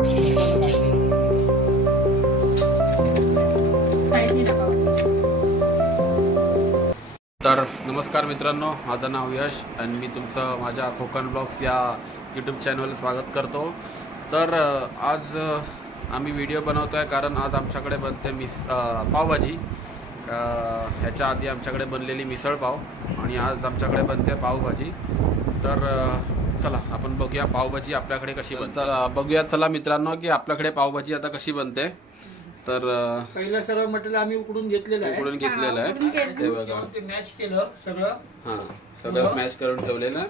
तर नमस्कार मित्रांनो, माझं नाव यश आणि मी तुमचं माझ्या कोकण ब्लॉग्स या यूट्यूब चॅनलवर स्वागत करतो। तर आज आम्ही व्हिडिओ बनवतो आहे कारण आज आमच्याकडे बनते पावभाजी। ह्याच्या आधी आमच्याकडे बनलेली मिसळ पाव आणि आज आमच्याकडे बनते पावभाजी। तर चला आपण बघूया पावभाजी आपल्याकडे कशी बनते। बघूया चला मित्रांनो की आपल्याकडे पावभाजी आता कशी बनते। तर पहिलं सर्व मटेरियल आम्ही उकडून घेतलेलं आहे, ते बघा ते मॅश केलं सगळं। सगळं स्मॅश करून ठेवलेलं आहे।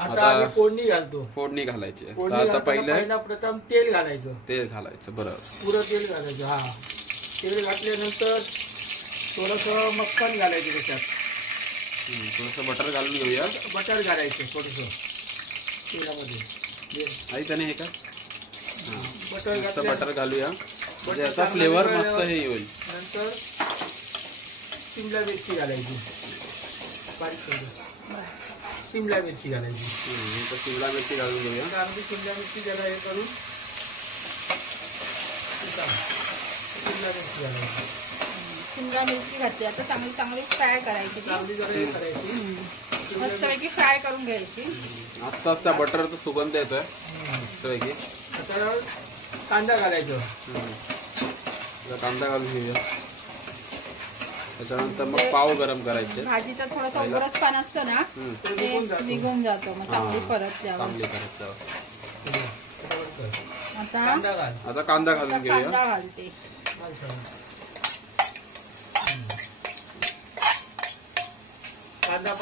आता आम्ही फोडणी घालतो। फोडणी घालायची। तर आता पहिला प्रथम तेल घालायचं। बरोबर, पुरं तेल घालायचं। तेल घातल्यानंतर थोडंसं मक्खन घालायचं त्याच्यात, थोडंसं बटर घालून घेऊया। बटर घालायचं थोडंसं तेलामध्ये। आई त्याने हे का बटर बटर घालूया म्हणजे याचा फ्लेवर मस्त हे येईल। नंतर शिमला मिरची घालायची, बारीक शिमला मिरची घालायची। शिमला मिरची घालून घेऊया। शिमला मिरची त्याला हे करून शिमला मिरची घातली। आता चांगली फ्राय करायची, मस्तपैकी फ्राय करून घ्यायची। आत्ताच त्या बटरचा सुगंध येतोय मस्तपैकी। आता कांदा घालायचा, कांदा घालून घेऊया। त्याच्यानंतर मग पाव गरम करायचे। भाजीचं थोडंसं उघडच पान असतं ना, ते निघून जातं, मग चांगली परत आता कांदा घालून घेऊया। कांदा घालते, कांदा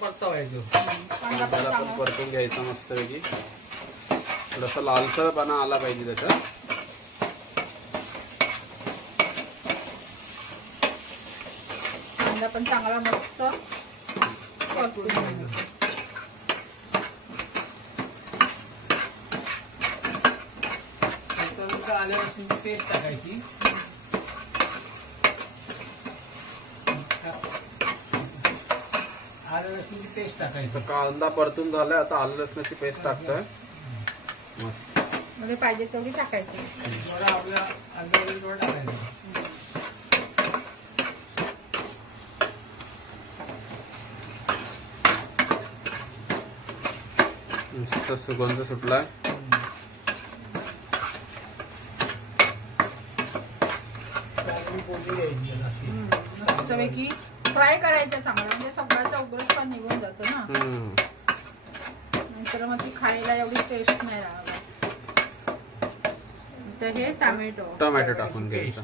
परतावायचं। कांदा परतून घ्यायचा मस्तपैकी। थोडासा लालसरपणा आला पाहिजे त्याच्यात। कांदा पण चांगला मस्त परतून घ्यायचा। आलं लसूणची पेस्ट टाकायची। आलं लसूणची पेस्ट टाकायची। कांदा परतून झालाय, आता आलं लसणाची पेस्ट टाकतोय। म्हणजे पाहिजे तेवढी टाकायची, आपल्या अंदाजानुसार टाकायचं। मस्त सुगंध सुटलाय। मस्तपैकी फ्राय करायचं चांगलं, म्हणजे सगळ्याचा उग्रच पण निघून जातो ना, नंतर मग ती खायला एवढी टेस्ट नाही राहत। तर हे टोमॅटो टाकून घ्यायचं।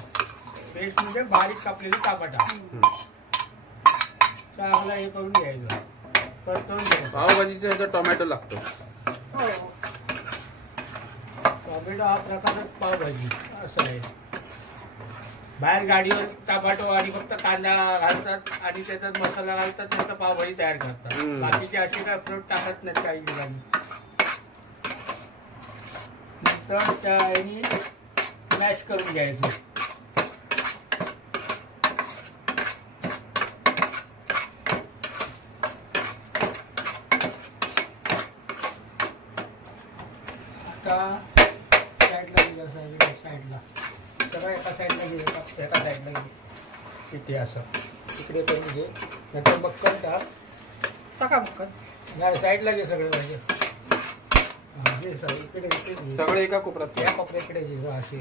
पेस्ट म्हणजे बारीक कापलेली टमाटा चांगला हे करून घ्यायचं, परतून घ्यायचं। पावभाजीचा ह्याचा टोमॅटो लागतो। टोमॅटो हा प्रकारच पावभाजी असं आहे। बाहेर गाडीवर टमाटो आणि फक्त कांदा घालतात आणि त्याच्यात मसाला घालतात, त्याचा पावभाजी तयार करतात। बाकीचे असे काय फ्रूट टाकत नाहीत काही ठिकाणी। नंतर त्या मॅश करून घ्यायचं। आता साईडला सगळं एका साईडला घे, एका साईडला घे, इथे असं इकडे करून घे। नंतर मक्कन टाका, मक्कन नाही साईडला घे सगळं पाहिजे। इकडे सगळे एका कोपऱ्यात, या कोपऱ्याकडे घे असे।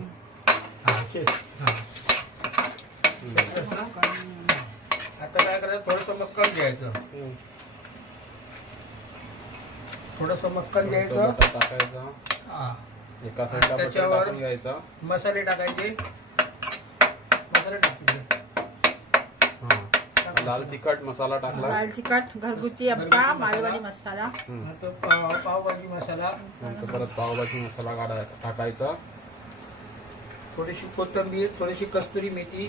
आता काय करायचं, थोडंसं मक्कन घ्यायचं, थोडंसं मक्कन घ्यायचं, टाकायचं। एका साईडला त्याच्यावर घ्यायचा, मसाले टाकायचे, मसाले टाकायचे। लाल तिखट मसाला टाकला, लाल तिखट घरगुती आपला मालवणी मसाला, पावभाजी मसाला, नंतर परत पावभाजी मसाला टाकायचा। थोडीशी कोथिंबीर, थोडीशी कस्तुरी मेथी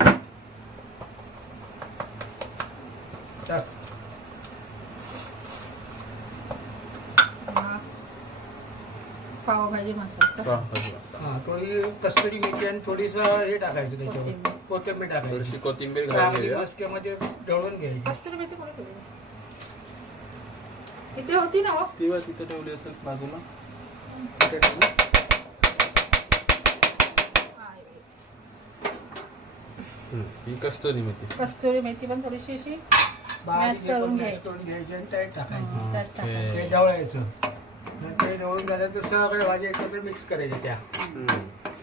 टाक। पावभाजी मसाला, थोडी कस्तुरी मेथी आणि थोडीसं हे टाकायचं, त्याच्यावर कोथिंबीर टाकायची, थोडीशी कोथिंबीर घालायची, मस्क्यामध्ये ढवळून घ्यायची। कस्तुरी मेथी कोणी ठेवली? तिथे होती ना, तिथे ठेवली असेल बाजूला। ही कस्तुरी मेथी. कस्तुरी मेथी पण थोडीशी अशी बारीक करून करून घ्यायची आणि त्यात टाकायची. त्यात टाकायचं. ते ढवळायचं. मग ते ढवळून झालं तर सगळ्या भाज्या एकत्र मिक्स करायच्या त्या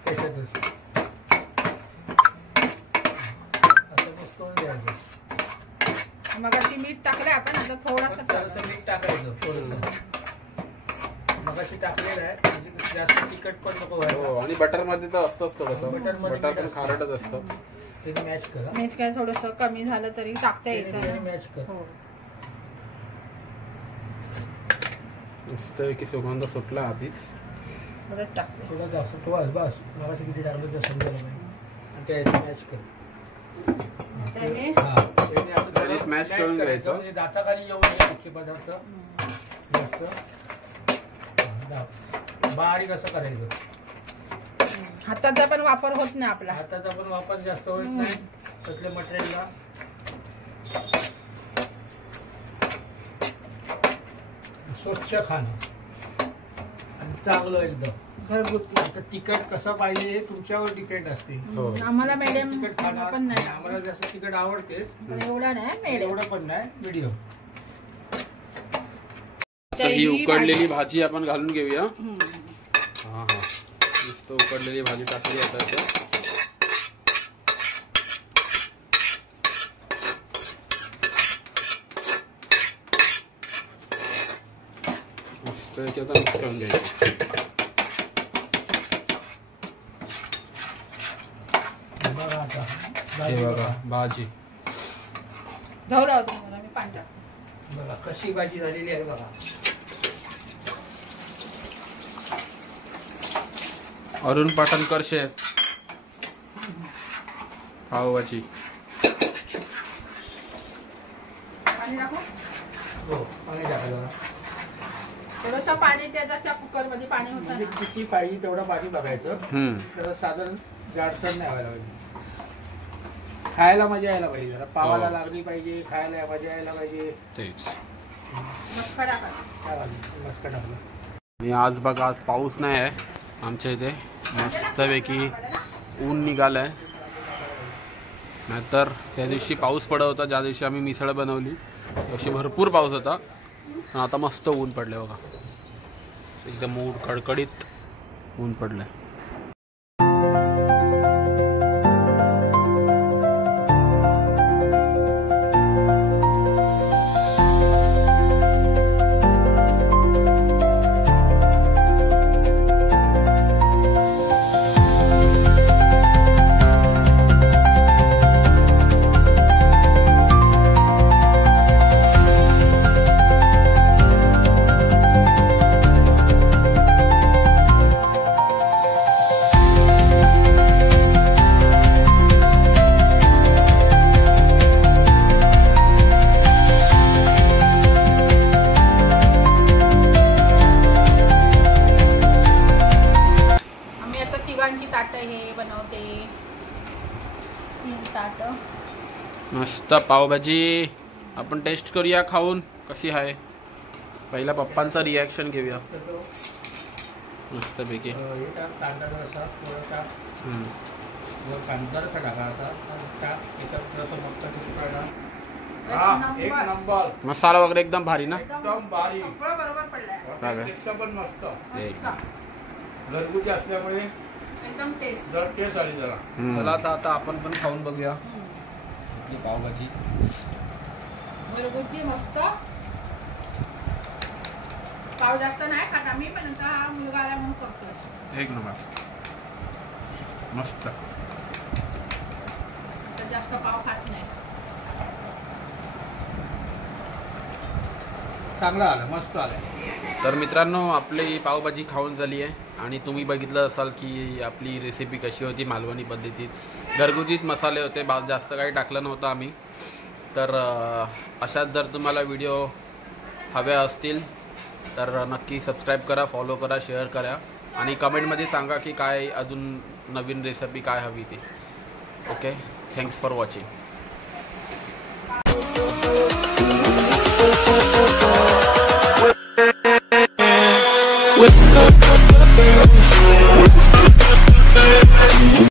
त्याच्यातच. असं मस्त करून द्यायचं. मग अशी मीठ टाकलं आपण आता थोडासा थोडंसं मीठ टाकायचं थोडंसं. मगाशी टाकलेलं आहे म्हणजे जास्त तिखट पण नको व्हायला. आणि बटर मध्ये तर असतंच थोडंसं. बटरमध्ये बटर मीठ पण असतं. खारटच असतं. ते मॅच करा. मीठ काय थोडंसं कमी झालं तरी टाकता येतं. मॅच कर. हो. मस्त की सुगंध सुटला आधीच. परत टाकते. थोडं जास्त तो बस मगाशी किती टाकलं तर समजायला पाहिजे. आणि त्या मॅच कर. त्याने त्याने smash करून घ्यायचं. म्हणजे दाताखाली येऊ नये कुठचे पदार्थ जास्त. बारीक असं करायचं. हाताचा पण वापर होत नाही आपला. हाताचा पण वापर जास्त होत नाही तसल्या मटेरियलला. स्वच्छ खाणं आणि चांगलं एकदम घरगुती. आता तिखट कसं पाहिजे हे तुमच्यावर डिपेंड असते. हो. आम्हाला मॅडम तिखट खाणार पण नाही. आम्हाला जास्त तिखट आवडतेच पण एवढा नाही मॅडम. एवढं पण नाही मीडियम. आता ही उकडलेली भाजी आपण घालून घेऊया. हा हा नुसतं उकडलेली भाजी टाकली आता इथं. मस्त की आता मिक्स करून घ्यायचं. बघा आता हे बघा भाजी. धवला होता मला मी पाणी टाकते. बघा कशी भाजी झालेली आहे बघा. अरुण पाटणकर शेफ पावभाजी. पाणी टाकू. हो पाणी टाका जरा. थोडंसं पाणी त्याच्या त्या कुकर मध्ये पाणी होतं म्हणजे ना. किती पाहिजे तेवढं पाणी बघायचं. तर साधारण जाडसर नाही व्हायला पाहिजे. खायला मजा यायला पाहिजे. जरा पावाला लागली पाहिजे. खायला मजा यायला पाहिजे. तेच. मस्का टाका. काय मस्त टाकलं. आणि आज बघा आज पाऊस नाही आहे आमच्या इथे. मस्तपैकी ऊन निघालंय. नाहीतर त्या दिवशी पाऊस पडत होता ज्या दिवशी आम्ही मिसळ बनवली त्या दिवशी भरपूर पाऊस होता. पण आता मस्त ऊन पडले बघा. एकदम ऊन कडकडीत ऊन पडलंय. मस्त पावभाजी आपण टेस्ट करूया खाऊन कशी आहे. पहिला पप्पांचा रिॲक्शन घेऊया. मस्तपैकी कांदा जरासा थोडासा कांदा जरासा टाका असा टाक. त्याच्यात थोडंसं मक्का तुकडा. एक नंबर. मसाला वगैरे एकदम भारी ना. एकदम भारी. सगळं बरोबर पडलंय. टेस्ट पण मस्त. मस्त. घरगुती असल्यामुळे एकदम टेस्ट. जर टेस्ट आली जरा. चला आता आपण पण खाऊन बघूया आपली पावभाजी. घरगुती मस्त. पाव जास्त नाही खात आम्ही पण आता हा मुलगा आला म्हणून करतोय. एक नंबर मस्त. तर जास्त पाव खात नाही. चांगला आला मस्त आला. तर मित्रांनो आपली पावभाजी खाऊन झाली आहे आणि तुम्ही बघितलं असाल की आपली रेसिपी कशी होती. मालवणी पद्धतीत घरगुतीत मसाले होते. जास्त काही टाकलं नव्हतं आम्ही. तर अशाच जर तुम्हाला व्हिडिओ हवे असतील तर नक्की सबस्क्राईब करा, फॉलो करा, शेअर करा आणि कमेंटमध्ये सांगा की काय अजून नवीन रेसिपी काय हवी ती. Okay, thanks for watching.